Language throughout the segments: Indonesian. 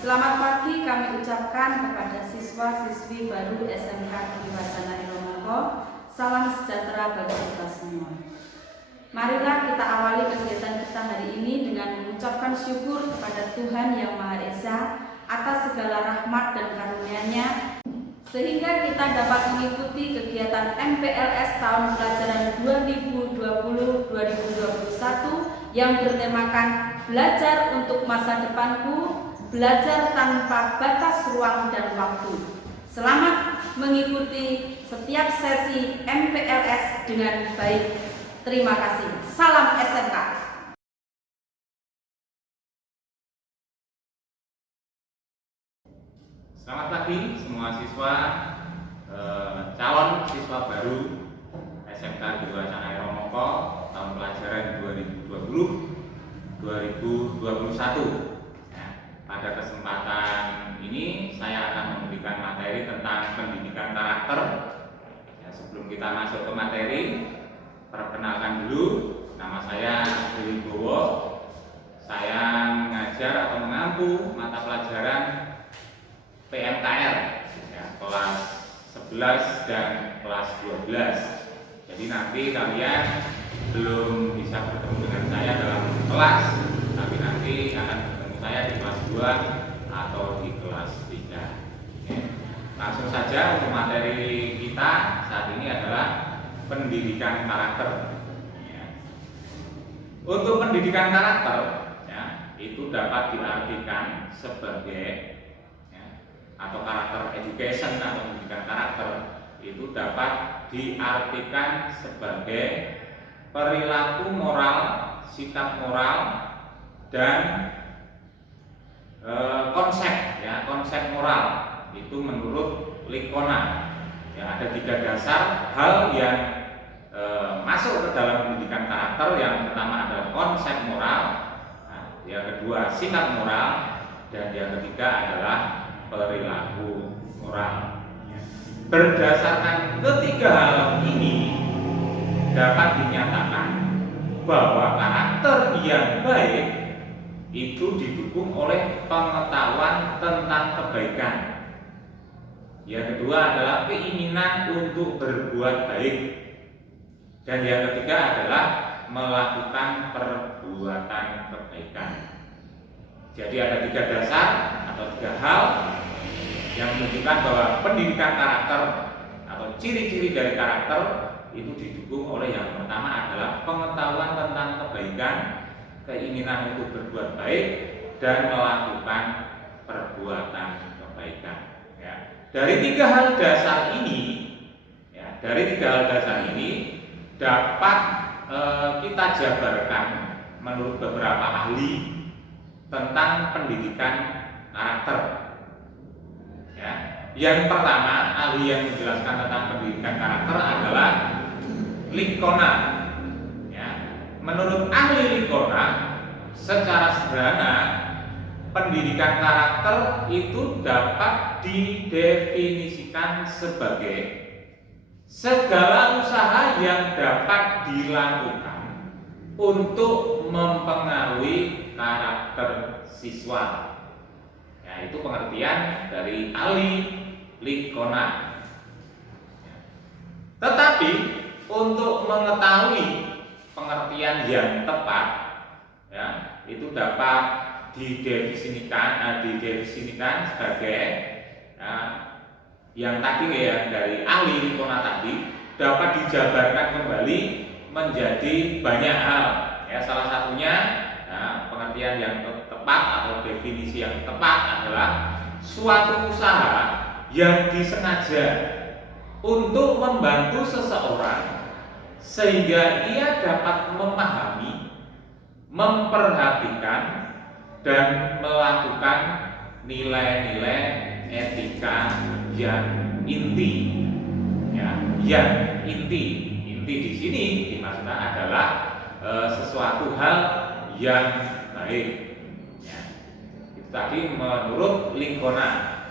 Selamat pagi kami ucapkan kepada siswa-siswi baru SMK Dwi Wacana Iromongko. Salam sejahtera bagi kita semua. Marilah kita awali kegiatan kita hari ini dengan mengucapkan syukur kepada Tuhan Yang Maha Esa atas segala rahmat dan karunia-Nya, sehingga kita dapat mengikuti kegiatan MPLS tahun pelajaran 2020-2021 yang bertemakan Belajar untuk Masa Depanku, Belajar tanpa batas ruang dan waktu. Selamat mengikuti setiap sesi MPLS dengan baik. Terima kasih. Salam SMK. Selamat pagi semua siswa, calon siswa baru SMK Dwi Wacana Iromongko tahun pelajaran 2020-2021. Pada kesempatan ini saya akan memberikan materi tentang pendidikan karakter. Sebelum kita masuk ke materi, perkenalkan dulu, nama saya Willy Bowo. Saya mengajar atau mengampu mata pelajaran PMKR kelas 11 dan kelas 12. Jadi nanti kalian belum bisa bertemu dengan saya dalam kelas, tapi nanti akan bertemu saya di kelas 2 atau di kelas 3. Langsung saja untuk materi kita saat ini adalah pendidikan karakter. Untuk pendidikan karakter itu dapat diartikan sebagai atau karakter education atau pendidikan karakter itu dapat diartikan sebagai perilaku moral, sikap moral, dan konsep moral itu menurut Likona. Ada 3 dasar hal yang masuk ke dalam pendidikan karakter. Yang pertama adalah konsep moral, yang kedua sikap moral, dan yang ketiga adalah perilaku moral. Berdasarkan ketiga hal ini dapat dinyatakan bahwa karakter yang baik itu didukung oleh pengetahuan tentang kebaikan. Yang kedua adalah keinginan untuk berbuat baik, dan yang ketiga adalah melakukan perbuatan kebaikan. Jadi ada 3 dasar atau 3 hal yang menunjukkan bahwa pendidikan karakter atau ciri-ciri dari karakter itu didukung oleh yang pertama adalah pengetahuan tentang kebaikan, keinginan untuk berbuat baik, dan melakukan perbuatan kebaikan. Dari 3 hal dasar ini, dapat kita jabarkan menurut beberapa ahli tentang pendidikan karakter. Yang pertama, ahli yang menjelaskan tentang pendidikan karakter adalah Likona. Menurut ahli Likona, secara sederhana pendidikan karakter itu dapat didefinisikan sebagai segala usaha yang dapat dilakukan untuk mempengaruhi karakter siswa. Itu pengertian dari ahli Likona. Tetapi untuk mengetahui pengertian yang tepat, itu dapat didefinisikan sebagai yang tadi dari ahli Likona tadi dapat dijabarkan kembali menjadi banyak hal. Salah satunya pengertian yang tepat atau definisi yang tepat adalah suatu usaha yang disengaja untuk membantu seseorang sehingga ia dapat memahami, memperhatikan, dan melakukan nilai-nilai etika yang inti. Yang inti di sini dimaksudkan adalah sesuatu hal yang baik. Itu tadi menurut Likona.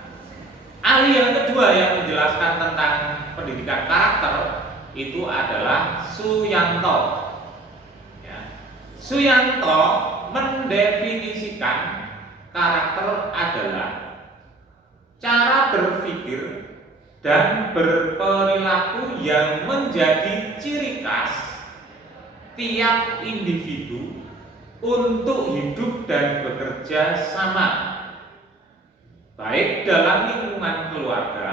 Ahli yang kedua yang menjelaskan tentang pendidikan karakter itu adalah Suyanto. Suyanto mendefinisikan karakter adalah cara berpikir dan berperilaku yang menjadi ciri khas tiap individu untuk hidup dan bekerja sama, baik dalam lingkungan keluarga,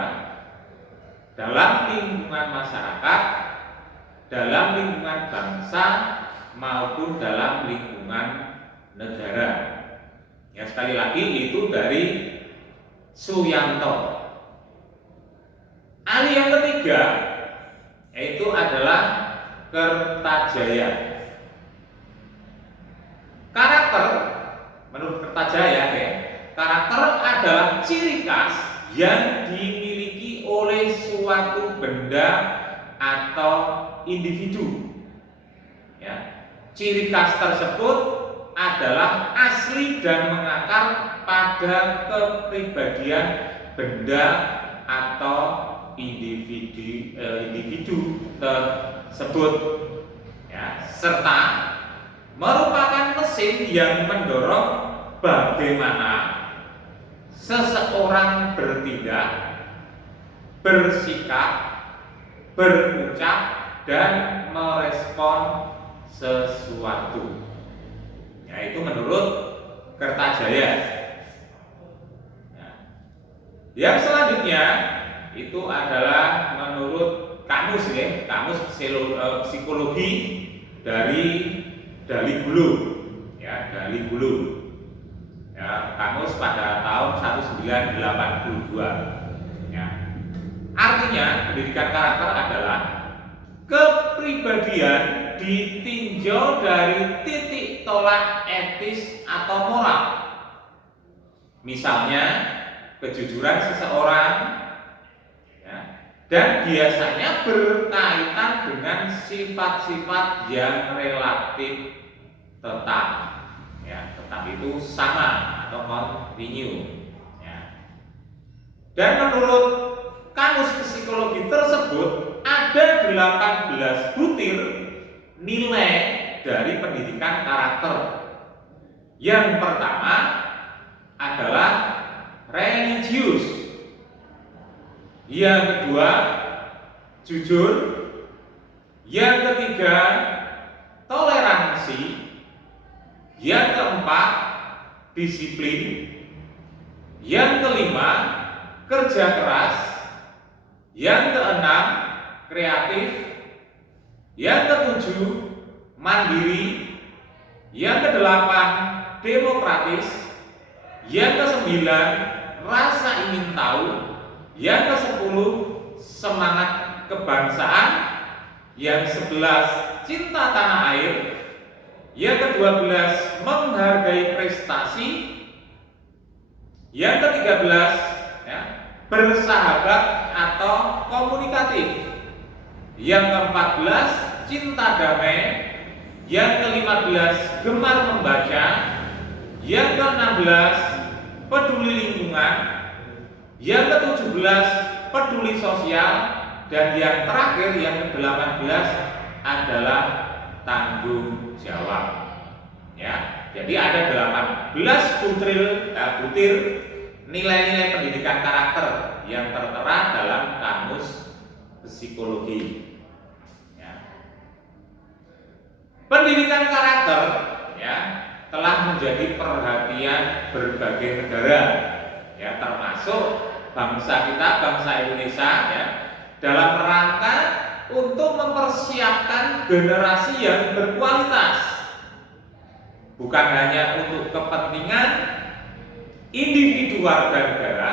dalam lingkungan masyarakat, dalam lingkungan bangsa, maupun dalam lingkungan negara. Ya, sekali lagi itu dari Suyanto. Ahli yang ketiga yaitu adalah Kertajaya. Karakter menurut Kertajaya, karakter adalah ciri khas yang dimiliki oleh suatu benda atau individu. Ya, ciri khas tersebut adalah asli dan mengakar pada kepribadian benda atau individu tersebut, ya, serta merupakan mesin yang mendorong bagaimana seseorang bertindak, bersikap, berucap, dan merespon sesuatu. Yaitu menurut Kertajaya. Yang selanjutnya itu adalah menurut kamus, kamus psikologi dari Dali Bulu, ya, Dali Bulu, ya, kamus pada tahun 1982. Ya. Artinya pendidikan karakter adalah kepribadian ditinjau dari titik tolak etis atau moral. Misalnya kejujuran seseorang, ya, dan biasanya berkaitan dengan sifat-sifat yang relatif tetap, ya, tetap itu sama atau kontinu, ya. Dan menurut kamus psikologi tersebut ada 18 butir nilai dari pendidikan karakter. Yang pertama adalah religius, yang kedua jujur, yang ketiga toleransi, yang keempat disiplin, yang kelima kerja keras, yang keenam kreatif, yang ketujuh mandiri, yang kedelapan demokratis, yang kesembilan rasa ingin tahu, yang kesepuluh semangat kebangsaan, yang 11 cinta tanah air, yang ke-12 menghargai prestasi, yang ke-13, ya, bersahabat atau komunikatif, yang ke-14 cinta damai, yang ke-15 gemar membaca, yang ke-16 peduli lingkungan, yang ke-17 peduli sosial, dan yang terakhir yang ke-18 adalah tanggung jawab. Ya, jadi ada 18 butir nilai-nilai pendidikan karakter yang tertera dalam kamus psikologi. Ya. Pendidikan karakter, ya, telah menjadi perhatian berbagai negara, ya, termasuk bangsa kita, bangsa Indonesia, ya, dalam rangka untuk mempersiapkan generasi yang berkualitas, bukan hanya untuk kepentingan individu warga negara,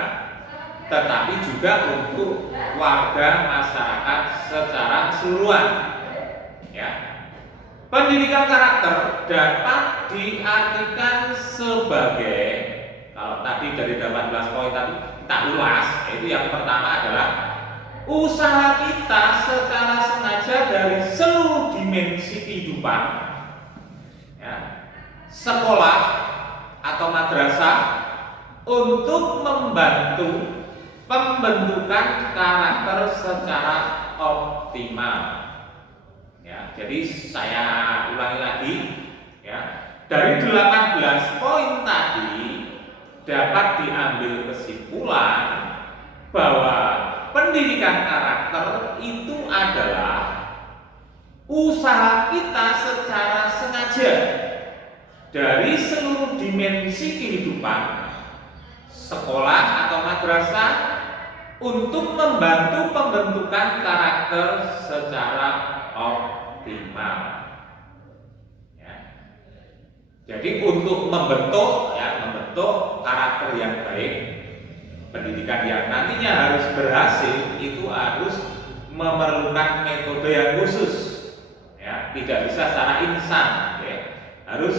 tetapi juga untuk warga masyarakat secara keseluruhan. Ya. Pendidikan karakter dapat diartikan sebagai, kalau tadi dari 18 poin tadi kita ulas, itu yang pertama adalah usaha kita secara sengaja dari seluruh dimensi kehidupan, ya, sekolah atau madrasah, untuk membantu pembentukan karakter secara optimal. Ya, jadi saya ulangi lagi, ya, dari 18 poin tadi dapat diambil kesimpulan bahwa pendidikan karakter itu adalah usaha kita secara sengaja dari seluruh dimensi kehidupan, sekolah atau madrasah, untuk membantu pembentukan karakter secara optimal. Ya. Jadi untuk membentuk karakter yang baik, pendidikan yang nantinya harus berhasil itu harus memerlukan metode yang khusus. Ya, tidak bisa secara instan. Ya. Harus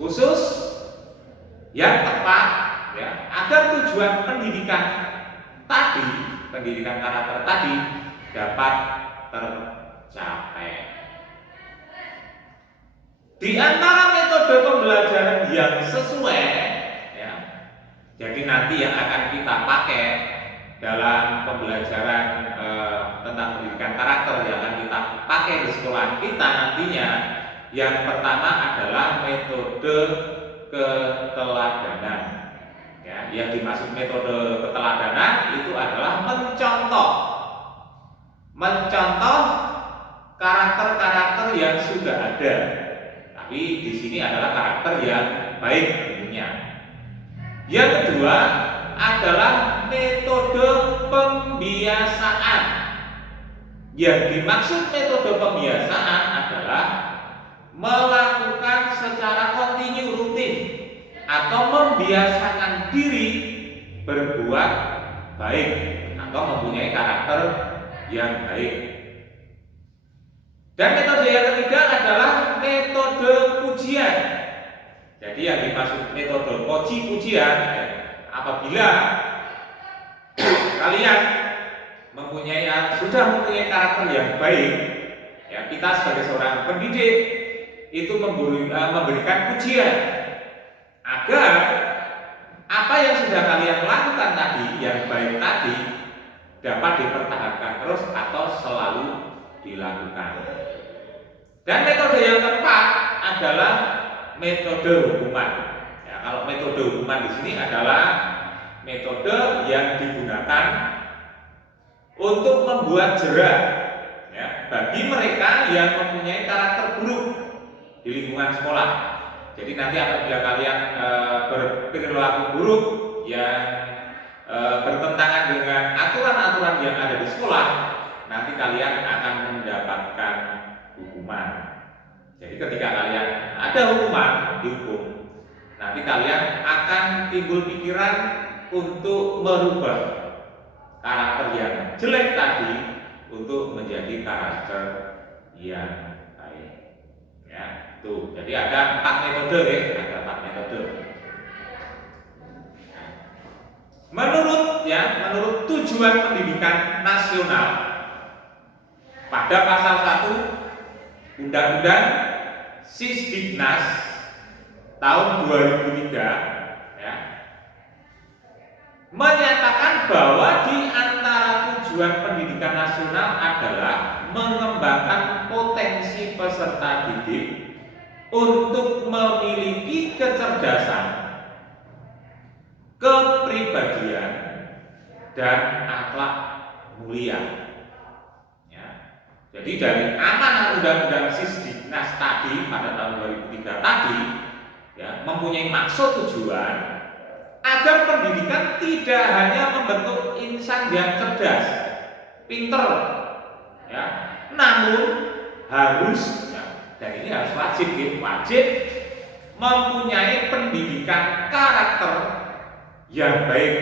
khusus yang tepat, ya, agar tujuan pendidikan karakter tadi dapat tercapai. Di antara metode pembelajaran yang sesuai, ya, jadi nanti yang akan kita pakai dalam pembelajaran tentang pendidikan karakter yang akan kita pakai di sekolah kita nantinya, yang pertama adalah metode keteladanan. Ya, yang dimaksud metode keteladanan itu adalah mencontoh karakter-karakter yang sudah ada. Tapi di sini adalah karakter yang baik tentunya. Yang kedua adalah metode pembiasaan. Yang dimaksud metode pembiasaan adalah melakukan secara kontinu, rutin, atau membiasakan diri berbuat baik atau mempunyai karakter yang baik. Dan metode yang ketiga adalah metode pujian. Jadi yang dimaksud metode pujian, apabila kalian sudah mempunyai karakter yang baik, ya, kita sebagai seorang pendidik itu memberikan pujian agar apa yang sudah kalian lakukan tadi, yang baik tadi, dapat dipertahankan terus atau selalu dilakukan. Dan metode yang keempat adalah metode hukuman. Ya, kalau metode hukuman di sini adalah metode yang digunakan untuk membuat jera, ya, bagi mereka yang mempunyai karakter buruk di lingkungan sekolah. Jadi nanti apabila kalian berperilaku buruk yang bertentangan dengan aturan-aturan yang ada di sekolah, nanti kalian akan mendapatkan hukuman. Jadi ketika kalian ada hukuman, dihukum, nanti kalian akan timbul pikiran untuk merubah karakter yang jelek tadi untuk menjadi karakter yang baik. Ya, tuh. Jadi ada 4 metode, ya, ada 4 metode. Menurut tujuan pendidikan nasional pada pasal 1 Undang-Undang Sisdiknas tahun 2003, ya, menyatakan bahwa di antara tujuan pendidikan nasional adalah mengembangkan potensi peserta didik untuk memiliki kecerdasan, kepribadian, dan akhlak mulia. Ya. Jadi dari amanah Undang-Undang Sisdiknas tadi pada tahun 2003 tadi, ya, mempunyai maksud tujuan agar pendidikan tidak hanya membentuk insan yang cerdas, pinter, ya, namun harus, ya, dan ini harus wajib mempunyai pendidikan karakter yang baik,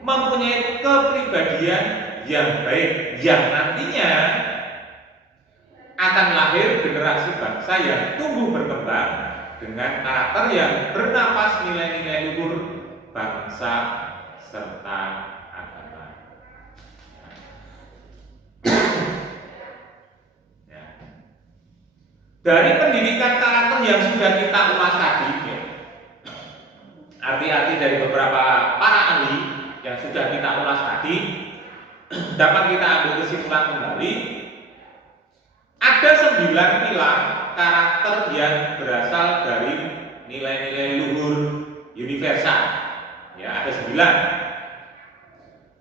mempunyai kepribadian yang baik, yang nantinya akan lahir generasi bangsa yang tumbuh berkembang dengan karakter yang bernafas nilai-nilai luhur bangsa serta agama. Ya. Dari pendidikan karakter yang sudah kita ulas tadi, ya, arti-arti dari beberapa para ahli yang sudah kita ulas tadi, dapat kita ambil kesimpulan kembali. Ada 9 pilar karakter yang berasal dari nilai-nilai luhur universal.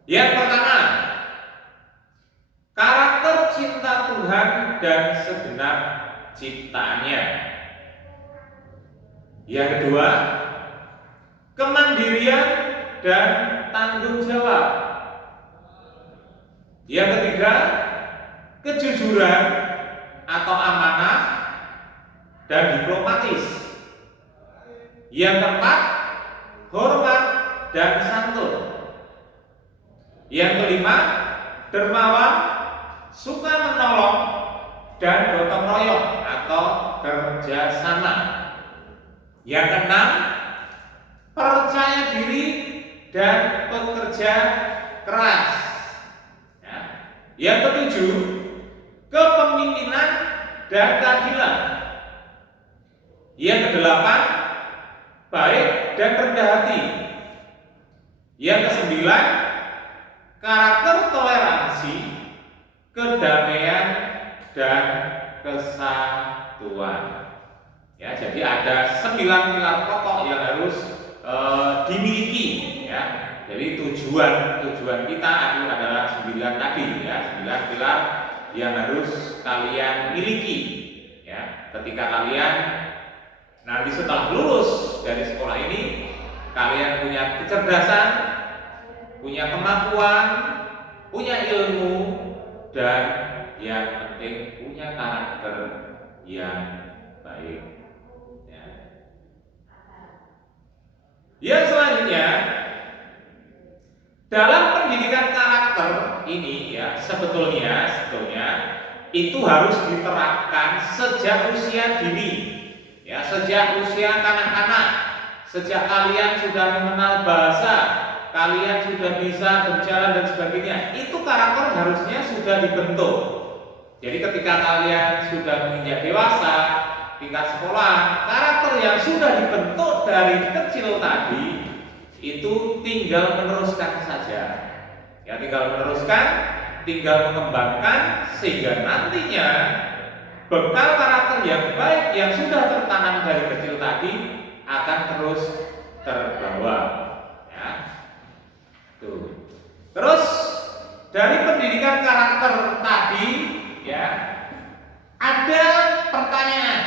Yang pertama, karakter cinta Tuhan dan segenap ciptaannya. Yang kedua, kemandirian dan tanggung jawab. Yang ketiga, kejujuran atau amanah dan diplomatis. Yang keempat, hormat dan santun. Yang kelima, dermawan, suka menolong dan gotong royong atau kerjasama. Yang keenam, percaya diri dan pekerja keras. Ya. Yang ketujuh, kepemimpinan dan keadilan. Yang kedelapan, baik dan rendah hati. Yang kesembilan, karakter toleransi, kedamaian dan kesatuan. Ya, jadi ada 9 pilar pokok yang harus dimiliki. Ya, jadi tujuan kita adalah 9 tadi. Ya, 9 pilar yang harus kalian miliki. Ya, ketika kalian nanti setelah lulus dari sekolah ini, kalian punya kecerdasan, punya kemampuan, punya ilmu, dan yang penting punya karakter yang baik. Yang selanjutnya, dalam pendidikan karakter ini ya sebetulnya itu harus diterapkan sejak usia dini, ya sejak usia kanak-kanak, sejak kalian sudah mengenal bahasa, kalian sudah bisa berjalan dan sebagainya. Itu karakter harusnya sudah dibentuk. Jadi ketika kalian sudah menginjak dewasa, tingkat sekolah, karakter yang sudah dibentuk dari kecil tadi itu tinggal meneruskan saja. Ya, tinggal meneruskan, tinggal mengembangkan sehingga nantinya bekal karakter yang baik yang sudah tertanam dari kecil tadi akan terus terbawa. Ya. Tuh. Terus dari pendidikan karakter tadi ya ada pertanyaan.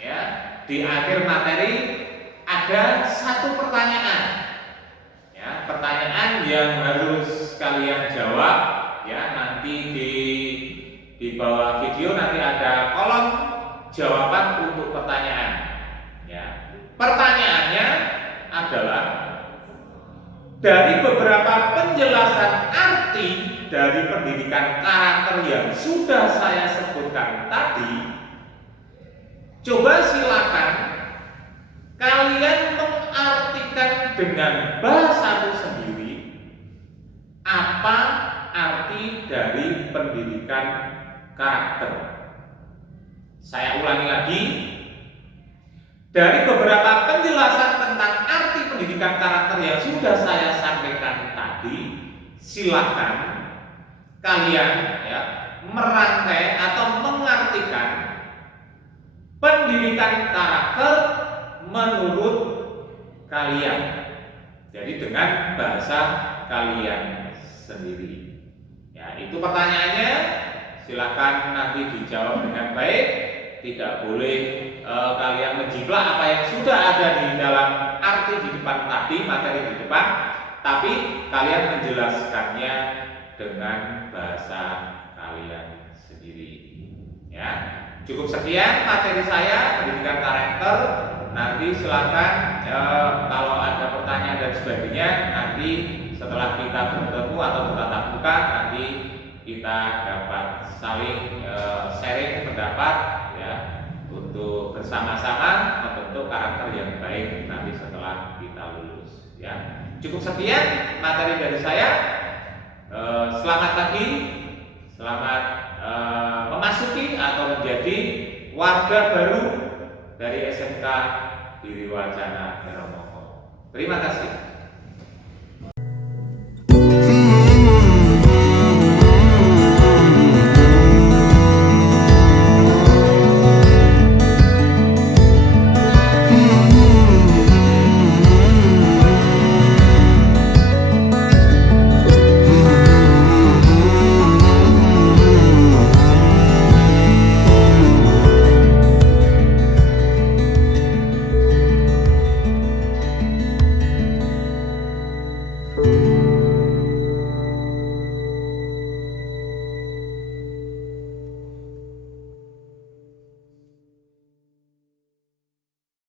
Ya, di akhir materi ada satu pertanyaan. Ya, pertanyaan yang harus kalian jawab. Ya, nanti di bawah video nanti ada kolom jawaban untuk pertanyaan. Ya, pertanyaannya adalah dari beberapa penjelasan arti dari pendidikan karakter yang sudah saya sebutkan tadi, coba silakan kalian mengartikan dengan bahasamu sendiri apa arti dari pendidikan karakter. Saya ulangi lagi, dari beberapa penjelasan tentang arti pendidikan karakter yang sudah saya sampaikan tadi, silakan kalian ya merangkai atau mengartikan pendidikan karakter menurut kalian. Jadi dengan bahasa kalian sendiri. Ya, itu pertanyaannya. Silakan nanti dijawab dengan baik. Tidak boleh kalian menjiplak apa yang sudah ada di dalam arti di depan tadi, materi di depan, tapi kalian menjelaskannya dengan bahasa kalian sendiri. Ya. Cukup sekian materi saya pendidikan karakter. Nanti silakan kalau ada pertanyaan dan sebagainya, nanti setelah kita bertemu atau bertatap muka, nanti kita dapat saling sharing pendapat ya untuk bersama-sama membentuk karakter yang baik nanti setelah kita lulus. Ya, cukup sekian materi dari saya. Selamat pagi, selamat memasuki atau menjadi warga baru dari SMK Diri Wacana Heromoko. Terima kasih.